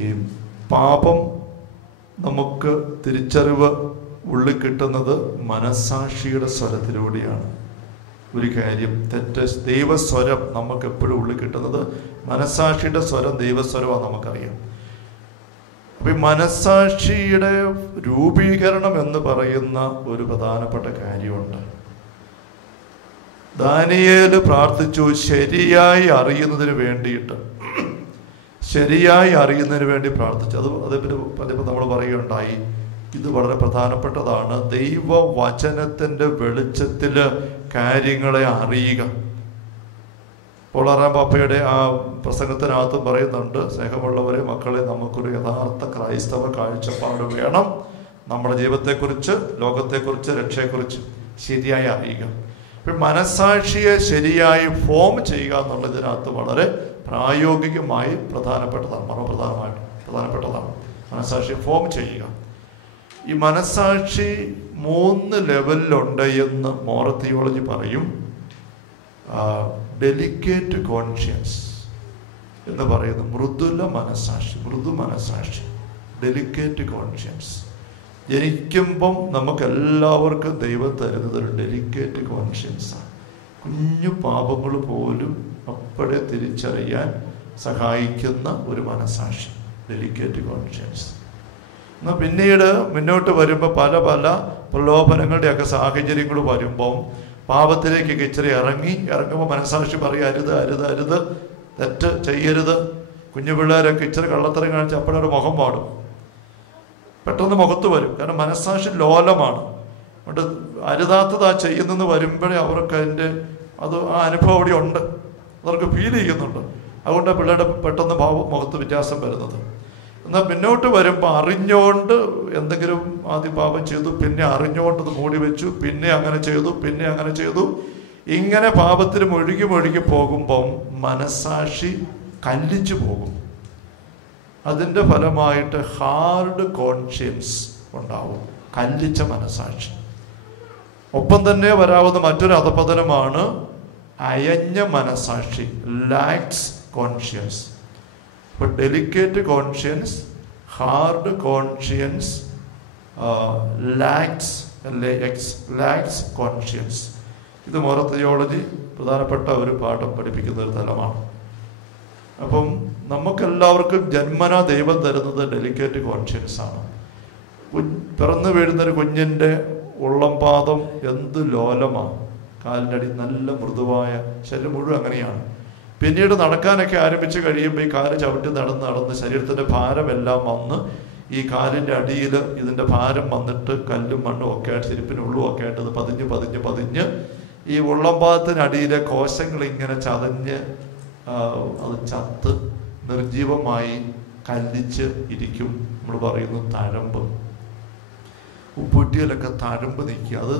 ഈ പാപം നമുക്ക് തിരിച്ചറിവ് ഉള്ളിൽ കിട്ടുന്നത് മനസ്സാക്ഷിയുടെ സ്വരത്തിലൂടെയാണ്. ഒരു കാര്യം തെറ്റ്, ദൈവസ്വരം നമുക്ക് എപ്പോഴും ഉള്ളിൽ കിട്ടുന്നത് മനസ്സാക്ഷിയുടെ സ്വരം, ദൈവസ്വരമാണ് നമുക്കറിയാം. അപ്പൊ ഈ മനസ്സാക്ഷിയുടെ രൂപീകരണം എന്ന് പറയുന്ന ഒരു പ്രധാനപ്പെട്ട കാര്യമുണ്ട്. ദാനിയേല് പ്രാർത്ഥിച്ചു ശരിയായി അറിയുന്നതിന് വേണ്ടിയിട്ട്, ശരിയായി അറിയുന്നതിന് വേണ്ടി പ്രാർത്ഥിച്ചു. അതേപ്പറ്റി പലപ്പോൾ നമ്മൾ പറയുകയുണ്ടായി. ഇത് വളരെ പ്രധാനപ്പെട്ടതാണ്. ദൈവവചനത്തിൻ്റെ വെളിച്ചത്തിൽ കാര്യങ്ങളെ അറിയുക. പോളാറാം പാപ്പയുടെ ആ പ്രസംഗത്തിനകത്തും പറയുന്നുണ്ട്, സ്നേഹമുള്ളവരെ, മക്കളെ, നമുക്കൊരു യഥാർത്ഥ ക്രൈസ്തവ കാഴ്ചപ്പാട് വേണം. നമ്മുടെ ജീവിതത്തെക്കുറിച്ച്, ലോകത്തെക്കുറിച്ച്, രക്ഷയെക്കുറിച്ച് ശരിയായി അറിയുക. ഇപ്പം മനസ്സാക്ഷിയെ ശരിയായി ഫോം ചെയ്യുക എന്നുള്ളതിനകത്ത് വളരെ പ്രായോഗികമായി പ്രധാനപ്പെട്ടതാണ്, പ്രധാനപ്പെട്ടതാണ് മനസ്സാക്ഷിയെ ഫോം ചെയ്യുക. ഈ മനസ്സാക്ഷി 3 ലെവലിലുണ്ട് എന്ന് മോറൽ തിയോളജി പറയും. ഡെലിക്കേറ്റ് കോൺഷ്യൻസ് എന്ന് പറയുന്നത് മൃദു മനസ്സാക്ഷി, ഡെലിക്കേറ്റ് കോൺഷ്യൻസ്. ജനിക്കുമ്പം നമുക്കെല്ലാവർക്കും ദൈവം തരുന്നത് ഒരു ഡെലിക്കേറ്റ് കോൺഷ്യൻസാണ്. കുഞ്ഞു പാപങ്ങൾ പോലും അപ്പോഴേ തിരിച്ചറിയാൻ സഹായിക്കുന്ന ഒരു മനസ്സാക്ഷി, ഡെലിക്കേറ്റ് കോൺഷ്യൻസ്. എന്നാൽ പിന്നീട് മുന്നോട്ട് വരുമ്പോൾ പല പ്രലോഭനങ്ങളുടെയൊക്കെ സാഹചര്യങ്ങൾ വരുമ്പം പാപത്തിലേക്കൊക്കെ ഇച്ചിരി ഇറങ്ങുമ്പോൾ മനസ്സാക്ഷി പറയും അരുത്, തെറ്റ് ചെയ്യരുത്. കുഞ്ഞു പിള്ളേരൊക്കെ ഇച്ചിരി കള്ളത്തരം കാണിച്ച് അപ്പോഴൊരു മുഖം പാടും, പെട്ടെന്ന് മുഖത്ത് വരും. കാരണം മനസ്സാക്ഷി ലോലമാണ്. അതുകൊണ്ട് അരുതാത്തതാ ചെയ്യുന്നെന്ന് വരുമ്പോഴേ അവർക്ക് ആ അനുഭവം അവിടെ ഉണ്ട്, അവർക്ക് ഫീൽ ചെയ്യുന്നുണ്ട്. അതുകൊണ്ട് പിള്ളേരുടെ പെട്ടെന്ന് മുഖത്ത് വ്യത്യാസം വരുന്നത്. എന്നാൽ മുന്നോട്ട് വരുമ്പോൾ അറിഞ്ഞുകൊണ്ട് എന്തെങ്കിലും ആദ്യം പാപം ചെയ്തു, പിന്നെ അറിഞ്ഞുകൊണ്ട് അത് മൂടി വെച്ചു, പിന്നെ അങ്ങനെ ചെയ്തു. ഇങ്ങനെ പാപത്തിൽ മുഴുകി പോകുമ്പം മനസ്സാക്ഷി കല്ലിച്ചു പോകും. അതിൻ്റെ ഫലമായിട്ട് ഹാർഡ് കോൺഷ്യൻസ് ഉണ്ടാവും, കല്ലിച്ച മനസ്സാക്ഷി. ഒപ്പം തന്നെ വരാവുന്ന മറ്റൊരു അധപതനമാണ് അയഞ്ഞ മനസ്സാക്ഷി, ലാക്സ് കോൺഷ്യൻസ്. ഇപ്പോൾ delicate conscience, hard conscience, lakhs conscience. ഇത് മോറൽ തിയോളജി പ്രധാനപ്പെട്ട ഒരു പാഠം പഠിപ്പിക്കുന്ന ഒരു തലമാണ്. അപ്പം നമുക്കെല്ലാവർക്കും ജന്മനാ ദൈവം തരുന്നത് ഡെലിക്കേറ്റ് കോൺഷ്യൻസ് ആണ്. പിറന്നു വീഴുന്നൊരു കുഞ്ഞിൻ്റെ ഉള്ളംപാദം എന്ത് ലോലമാണ്, കാലിൻ്റെ അടി നല്ല മൃദുവായ, ശരീരം മുഴുവൻ അങ്ങനെയാണ്. പിന്നീട് നടക്കാനൊക്കെ ആരംഭിച്ച് കഴിയുമ്പോൾ ഈ കാല് ചവിട്ടി നടന്ന് ശരീരത്തിൻ്റെ ഭാരമെല്ലാം വന്ന് ഈ കാലിൻ്റെ അടിയിൽ ഇതിൻ്റെ ഭാരം വന്നിട്ട് കല്ലും മണ്ണും ഒക്കെ ആയിട്ട്, ചെരുപ്പിനുള്ളും ഒക്കെ ആയിട്ട് അത് പതിഞ്ഞ് ഈ ഉള്ളംപാദത്തിനടിയിലെ കോശങ്ങൾ ഇങ്ങനെ ചതഞ്ഞ് അത് ചത്ത് നിർജീവമായി കല്ലിച്ച് ഇരിക്കും. നമ്മൾ പറയുന്നു തഴമ്പ്. ഉപ്പൂറ്റിയിലൊക്കെ തഴമ്പ് നിൽക്കുക. അത്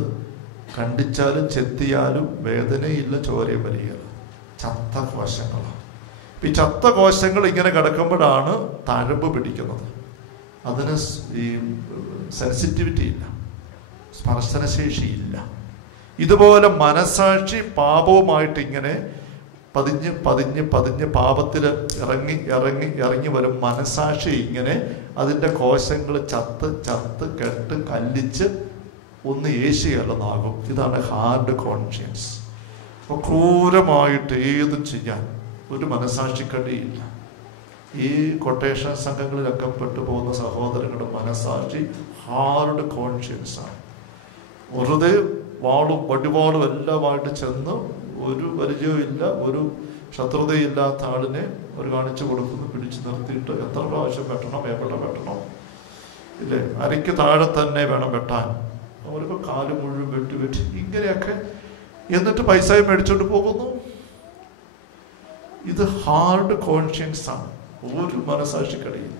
കണ്ടിച്ചാലും ചെത്തിയാലും വേദനയില്ല, ചോരയും വരികയില്ല. ചത്ത കോശങ്ങളാണ്. ഈ ചത്ത കോശങ്ങൾ ഇങ്ങനെ കിടക്കുമ്പോഴാണ് തഴമ്പ് പിടിക്കുന്നത്. അതിന് ഈ സെൻസിറ്റിവിറ്റി ഇല്ല, സ്പർശനശേഷിയില്ല. ഇതുപോലെ മനസ്സാക്ഷി പാപവുമായിട്ട് ഇങ്ങനെ പതിഞ്ഞ് പാപത്തിൽ ഇറങ്ങി വരും. മനസ്സാക്ഷി ഇങ്ങനെ അതിൻ്റെ കോശങ്ങൾ ചത്ത് കെട്ട് കല്ലിച്ച് ഒന്ന് ഏശിയല്ലെന്നാകും. ഇതാണ് ഹാർഡ് കോൺഷ്യൻസ്. അപ്പോൾ ക്രൂരമായിട്ട് ഏതും ചെയ്യാൻ ഒരു മനസ്സാക്ഷി കഴിയില്ല. ഈ കൊട്ടേഷൻ സംഘങ്ങളിലൊക്കെ പെട്ടുപോകുന്ന സഹോദരങ്ങളുടെ മനസ്സാക്ഷി ഹാർഡ് കോൺഷ്യൻസാണ്. വെറുതെ വാളും വടിവാളും എല്ലാമായിട്ട് ചെന്ന് ഒരു പരിചയവും ഇല്ല, ഒരു ശത്രുതയില്ലാത്ത ആളിനെ ഒരു കാണിച്ചു കൊടുക്കുന്നു, പിടിച്ചു നിർത്തിയിട്ട് എത്ര പ്രാവശ്യം വെട്ടണം, എവിടെ വെട്ടണം, ഇല്ലേ, അരയ്ക്ക് താഴെ തന്നെ വേണം വെട്ടാൻ. അവർക്ക് കാല് മുഴുവൻ വെട്ടി ഇങ്ങനെയൊക്കെ, എന്നിട്ട് പൈസയും മേടിച്ചോണ്ട് പോകുന്നു. ഇത് ഹാർഡ് കോൺഷ്യൻസ് ആണ്. ഒരു മനസ്സാക്ഷിക്കടിയിൽ.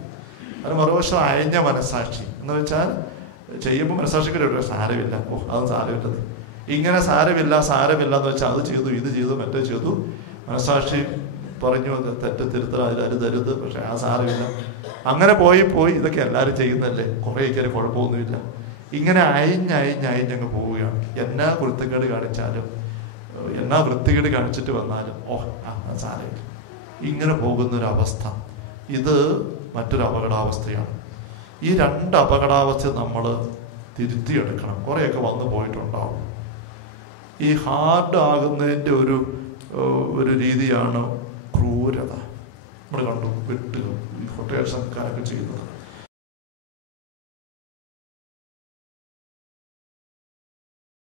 അതിന് മറുവശം അയഞ്ഞ മനസ്സാക്ഷി എന്ന് വെച്ചാൽ ചെയ്യുമ്പോൾ മനസ്സാക്ഷിക്കടി സാരമില്ല, അത് സാരമില്ലത്, ഇങ്ങനെ സാരമില്ല എന്ന് വെച്ചാൽ അത് ചെയ്തു, ഇത് ചെയ്തു, മറ്റേ ചെയ്തു. മനസ്സാക്ഷി പറഞ്ഞു തെറ്റ് തിരുത്തൽ, അരുതരുത്, പക്ഷെ ആ സാരമില്ല. അങ്ങനെ പോയി ഇതൊക്കെ എല്ലാവരും ചെയ്യുന്നതല്ലേ, കുറേയൊക്കെ കുഴപ്പമൊന്നുമില്ല. ഇങ്ങനെ അയഞ്ഞങ്ങ് പോവുകയാണ്. എന്നാ വൃത്തികേട് കാണിച്ചാലും, എന്നാ വൃത്തികേട് കാണിച്ചിട്ട് വന്നാലും സാരമില്ല, ഇങ്ങനെ പോകുന്നൊരവസ്ഥ. ഇത് മറ്റൊരു അപകടാവസ്ഥയാണ്. ഈ രണ്ട് അപകടാവസ്ഥ നമ്മൾ തിരുത്തിയെടുക്കണം. കുറേയൊക്കെ വന്നു പോയിട്ടുണ്ടാവും. ഈ ഹാർഡ് ആകുന്നതിൻ്റെ ഒരു രീതിയാണ് ക്രൂരത. നമ്മൾ കണ്ടു വെട്ടുക, ഈ കൊട്ടേഷൻകാരൊക്കെ ചെയ്യുന്നത്.